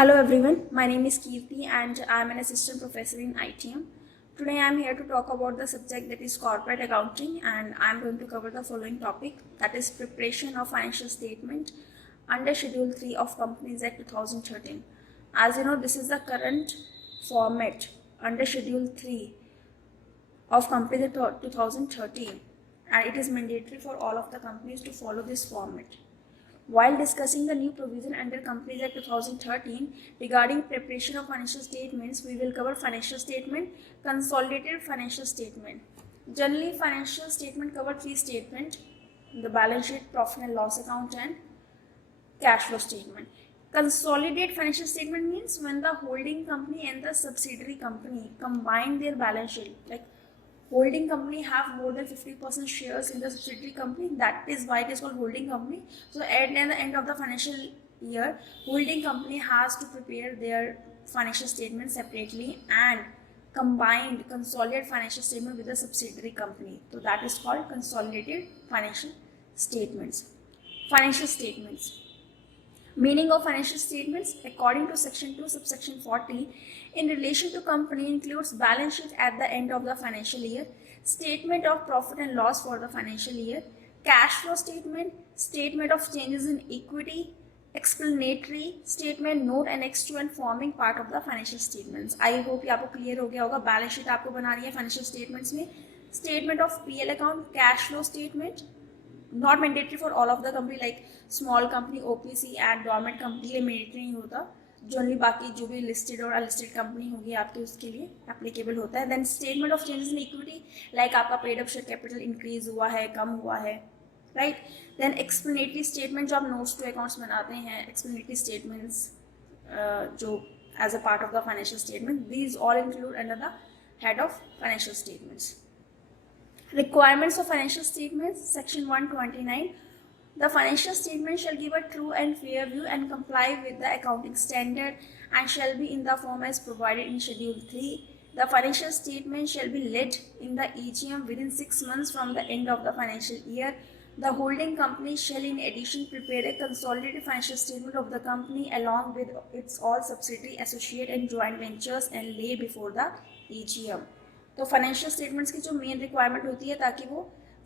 Hello everyone, my name is Kirti and I am an assistant professor in ITM. Today I am here to talk about the subject that is corporate accounting, and I am going to cover the following topic, that is preparation of financial statement under Schedule 3 of Companies Act 2013. As you know, this is the current format under Schedule 3 of Companies Act 2013, and it is mandatory for all of the companies to follow this format. While discussing the new provision under Companies Act 2013 regarding preparation of financial statements, we will cover financial statement, consolidated financial statement. Generally, financial statement cover three statements: the balance sheet, profit and loss account, and cash flow statement. Consolidate financial statement means when the holding company and the subsidiary company combine their balance sheet, like holding company have more than 50% shares in the subsidiary company, that is why it is called holding company. So at the end of the financial year, holding company has to prepare their financial statement separately and combined consolidated financial statement with the subsidiary company. So that is called consolidated financial statements. Financial statements. Meaning of financial statements according to section 2 subsection 40 in relation to company includes balance sheet at the end of the financial year, statement of profit and loss for the financial year, cash flow statement, statement of changes in equity, explanatory statement, note annexed to and forming part of the financial statements. I hope ये आपको clear हो गया होगा. Balance sheet आपको बनानी है financial statements में, statement of PL account, cash flow statement, not mandatory for all of the company, like small company OPC and dormant company के लिए mandatory नहीं होता, जनरली बाकी जो भी लिस्टेड और अनलिस्टेड कंपनी होगी आपके उसके लिए एप्लीकेबल होता है. Then statement of changes in equity, like आपका paid up share capital increase हुआ है, कम हुआ है, राइट. देन एक्सप्लेनेटरी स्टेटमेंट जो आप नोट्स टू अकाउंट्स बनाते हैं, एक्सप्लेनेटरी स्टेटमेंट्स जो as a part of the financial statement, these all include under the head of financial statements. Requirements of financial statements, section 129. The financial statement shall give a true and fair view and comply with the accounting standard and shall be in the form as provided in Schedule 3. The financial statement shall be laid in the EGM within 6 months from the end of the financial year. The holding company shall in addition prepare a consolidated financial statement of the company along with its all subsidiary, associate and joint ventures and lay before the EGM. तो financial statements की जो main requirement होती है ताकि वो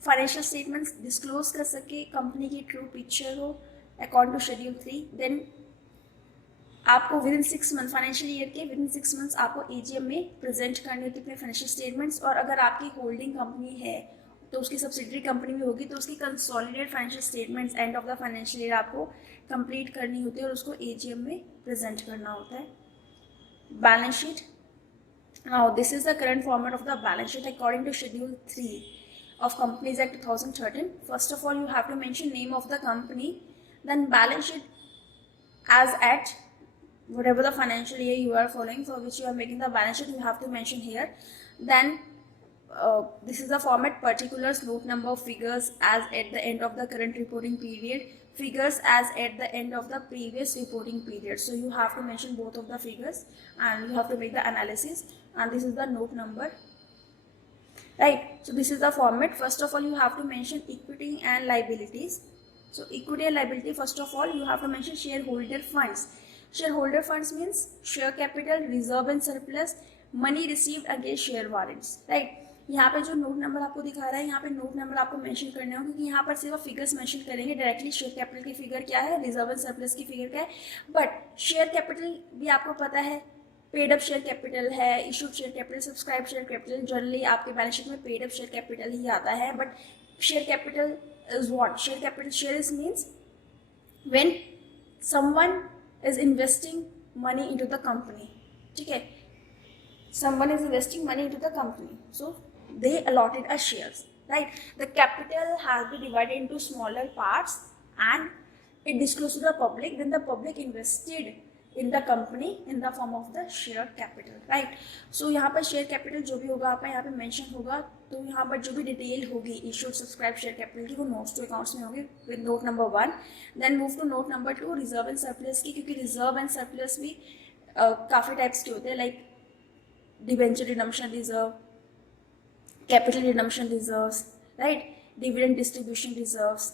financial statements disclose कर सके, company की ट्रू पिक्चर हो अकॉर्डिंग टू शेड्यूल 3. देन आपको with in 6 month, financial year के विद इन 6 मंथ्स आपको एजीएम में प्रेजेंट करनी होती है अपने फाइनेंशियल स्टेटमेंट्स. और अगर आपकी होल्डिंग कंपनी है तो उसकी सब्सिडरी कंपनी भी होगी तो उसकी consolidated financial statements end of the financial year आपको कंप्लीट करनी होती है और उसको एजीएम में प्रेजेंट करना होता है. Balance sheet. Now this is the current format of the balance sheet according to Schedule 3 of Companies Act 2013. First of all, you have to mention name of the company, then balance sheet as at whatever the financial year you are following for which you are making the balance sheet, you have to mention here. Then this is the format: particulars, note number, figures as at the end of the current reporting period, figures as at the end of the previous reporting period. So you have to mention both of the figures and you have to make the analysis, and this is the note number, right. So this is the format. First of all, you have to mention equity and liabilities. So equity and liability, first of all you have to mention shareholder funds. Shareholder funds means share capital, reserve and surplus, money received against share warrants, right. यहाँ पे जो note number आपको दिखा रहा है, यहाँ पे note number आपको मेंशन करना होगा क्योंकि यहाँ पर सिर्फ फिगर्स मेंशन करेंगे डायरेक्टली. शेयर कैपिटल की फिगर क्या है, रिजर्व एंड सरप्लस की फिगर क्या है, बट शेयर कैपिटल भी आपको पता है, पेड अप शेयर कैपिटल है, issued share capital, subscribe share capital. Generally आपके बैलेंस शीट में पेड अप शेयर कैपिटल ही आता है, but share capital is what? Share capital, share means when someone is investing money into the company, ठीक है. Someone is investing money into the company, so they allotted a shares, right. The capital has been divided into smaller parts and it disclosed to the public. Then the public invested in the company in the form of the share capital, right. So यहाँ पर share capital जो भी होगा आपका यहाँ पे mention होगा, तो यहाँ पर जो भी डिटेल होगी issued subscribe share capital की वो notes to accounts में होगी with note number 1. Then move to note number 2, reserve and surplus की, क्योंकि reserve and surplus भी काफ़ी टाइप्स के होते हैं, like debenture redemption reserve, capital redemption reserves, right, dividend distribution reserves.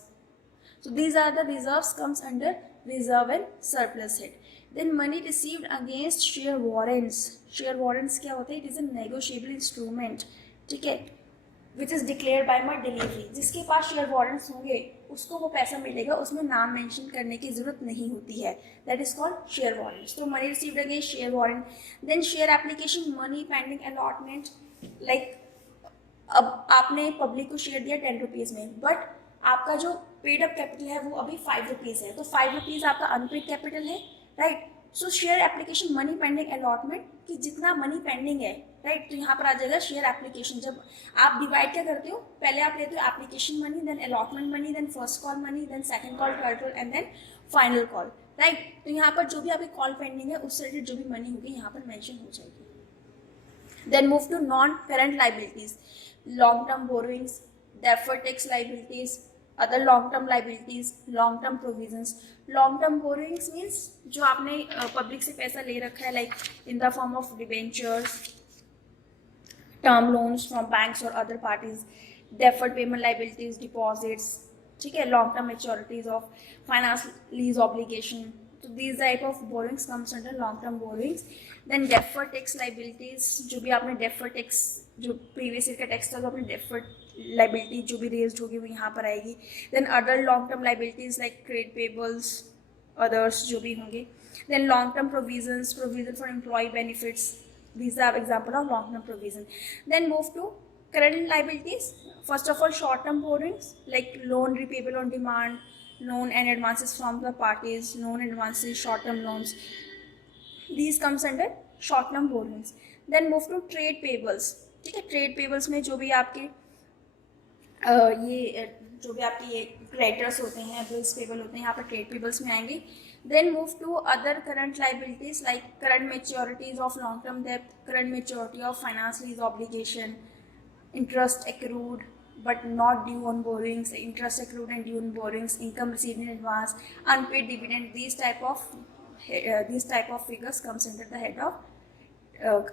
So these are the reserves comes under reserve and surplus head. Then money received against share warrants. Share warrants क्या होता है? It is a negotiable instrument, ठीक है, which is declare by my delivery. जिसके पास share warrants होंगे उसको वो पैसा मिलेगा, उसमें नाम मेंशन करने की जरूरत नहीं होती है. That is called share warrants. तो money received against share warrant. Then share application, money pending allotment. Like अब आपने पब्लिक को शेयर दिया 10 रुपीज़ में, बट आपका जो पेड अप कैपिटल है वो अभी 5 रुपीज़ है, तो 5 रुपीज़ आपका अनपेड कैपिटल है, राइट. सो share application money pending allotment, कि जितना मनी पेंडिंग है, राइट, तो यहाँ पर आ जाएगा शेयर एप्लीकेशन. जब आप डिवाइड क्या करते हो, पहले आप लेते हो application money, then allotment money, then first call money, then second call, third call and then final call, right. तो यहाँ पर जो भी आपकी कॉल पेंडिंग है उससे रिलेटेड जो भी मनी होगी यहाँ पर मेंशन हो जाएगी. Then move to non-current liabilities, long-term borrowings, deferred tax liabilities, other long-term liabilities, long-term provisions. Long-term borrowings means जो आपने पब्लिक से पैसा ले रखा है, like in the form of debentures, term loans from banks or other parties, deferred payment liabilities, deposits, ठीक है, long-term maturities of finance lease obligation. So these type of borrowings comes under long-term borrowings. Then deferred tax liabilities, जो भी आपने deferred tax, जो previous year का tax था, तो आपने deferred liability जो भी raised होगी वो यहाँ पर आएगी. Then other long-term liabilities like trade payables, others जो भी होंगे. Then long-term provisions, provision for employee benefits. These are example of long-term provision. Then move to current liabilities. First of all, short-term borrowings like loan repayable on demand, loan and advances from the parties, loan and advances, short-term loans. These comes under short-term borrowings. Then move to trade payables. ठीक है, trade payables में जो भी आपके ये creditors होते हैं, bills payable होते हैं, यहाँ पर ट्रेड पेबल्स में आएंगे. Then move to other current liabilities like current maturities of long-term debt, current maturity of finance lease obligation, interest accrued but not due on borrowings, interest accrued and due on borrowings, income received in advance, unpaid dividend. These type of figures comes under the head of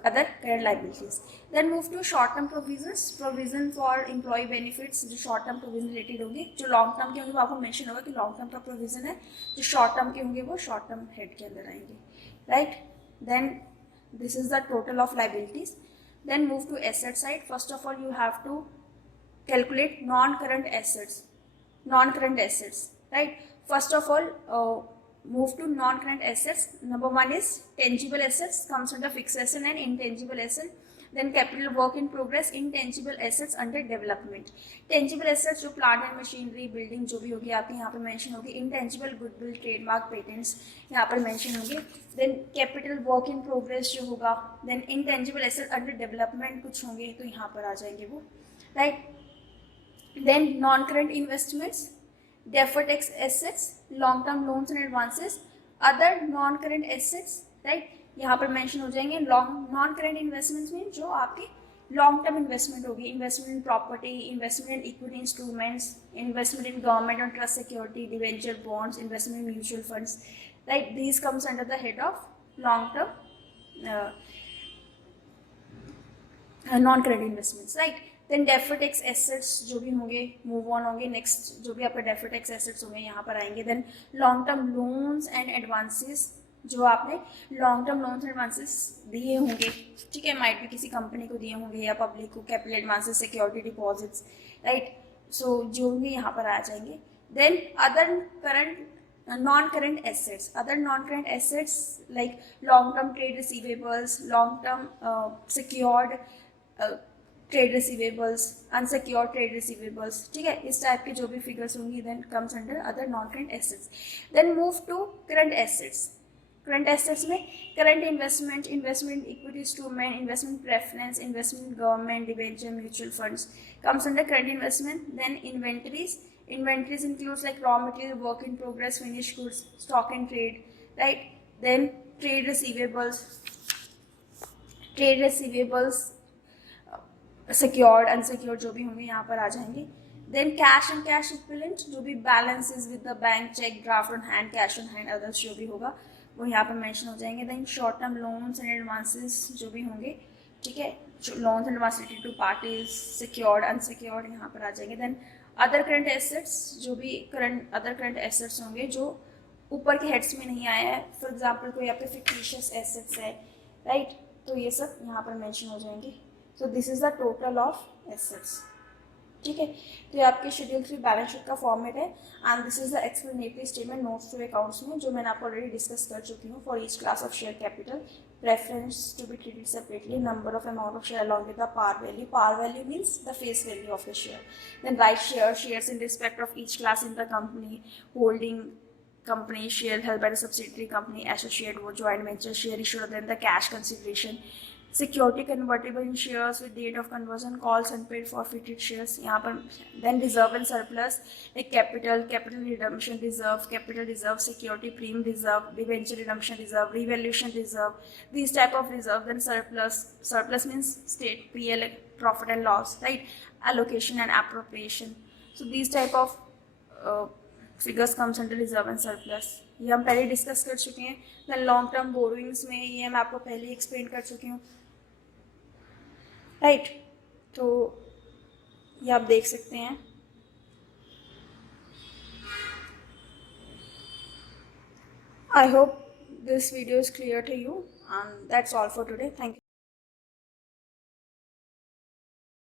other current liabilities. Then move to short term provisions, provision for employee benefits. जो short term provision related होंगे, जो long term के होंगे वो आपको mention होगा कि long term का provision है, जो short term के होंगे वो short term head के अंदर आएंगे, right. Then this is the total of liabilities. Then move to asset side. First of all you have to calculate non-current assets, right. First of all move to non-current assets. Number one is tangible assets, comes under fixed asset and intangible asset. Then capital work in progress, intangible assets under development. Tangible assets जो plant and machinery, building जो भी होगी आपके यहाँ पर mention होगी. Intangible goodwill, trademark, patents यहाँ पर mention होंगे. Then capital work in progress जो होगा, then intangible assets under development कुछ होंगे तो यहाँ पर आ जाएंगे वो, right. Then non-current investments, deferred tax assets, long-term loans and advances, other non-current assets, right. यहाँ पर मेंशन हो जाएंगे. non-current investments में जो आपकी long term investment होगी, investment in property, investment in equity instruments, investment in government and trust security, debenture bonds, investment in mutual funds, right. These comes under the head of long term non-current investments, right. Then deferred tax assets जो भी होंगे move on होंगे. next जो भी आपका deferred tax assets होंगे यहाँ पर आएंगे. then long term loans and advances, जो आपने long term loans and advances दिए होंगे, ठीक है, might भी किसी कंपनी को दिए होंगे या पब्लिक को, capital advances, security deposits, right. so जो भी यहाँ पर आ जाएंगे. then other current non-current assets, other non-current assets like long-term trade receivables, long-term secured trade receivables, unsecured trade receivables, ठीक है, इस टाइप की जो भी फिगर्स होंगी then comes under other non current assets. Then move to current assets. Current assets में current investment, investment equity instrument, investment preference, investment government debenture, mutual funds comes under current investment. Then inventories, inventories includes like raw material, work in progress, finish goods, stock and trade, right. Then trade receivables, secured unsecured जो भी होंगे यहाँ पर आ जाएंगे. Then cash and cash equivalent, जो भी balances with the bank, cheque, draft on hand, cash on hand, others जो भी होगा वो यहाँ पर मेंशन हो जाएंगे. Then short term loans and advances जो भी होंगे, ठीक है, loans and advances to parties, secured unsecured यहाँ पर आ जाएंगे. देन अदर करंट एसेट्स, जो भी अदर करंट एसेट्स होंगे जो ऊपर के हेड्स में नहीं आया है। फॉर एग्जाम्पल कोई आपके फिक्टिशियस एसेट्स है, राइट, तो ये सब यहाँ पर मेंशन हो जाएंगे। So this is the total of assets, ठीक है। तो ये आपके शेड्यूल 3 बैलेंस शीट का फॉर्मेट है and this is the explanatory statement notes to accounts में, जो मैंने आपको ऑलरेडी डिस्कस कर चुकी हूँ। For each class of share capital, preference to be treated separately, number of amount of share along with the par value, par value means the face value of the share, then right shares in respect of each class in the company, holding company, share held by the subsidiary company, associate or joint venture, share issued other than the cash consideration, security convertible in shares with date of conversion, calls unpaid forfeited shares यहाँ पर, then reserve and surplus like capital redemption reserve, capital reserve, security premium reserve, debenture redemption reserve, revaluation reserve, these type of reserve. Then surplus means state PL, profit and loss, right, allocation and appropriation. So these type of figures comes under reserve and surplus, ये हम पहले discuss कर चुके हैं। Then long term borrowings में ये मैं आपको पहले एक्सप्लेन कर चुकी हूँ, राइट। तो ये आप देख सकते हैं। I hope this video is clear to you and that's all for today. Thank you.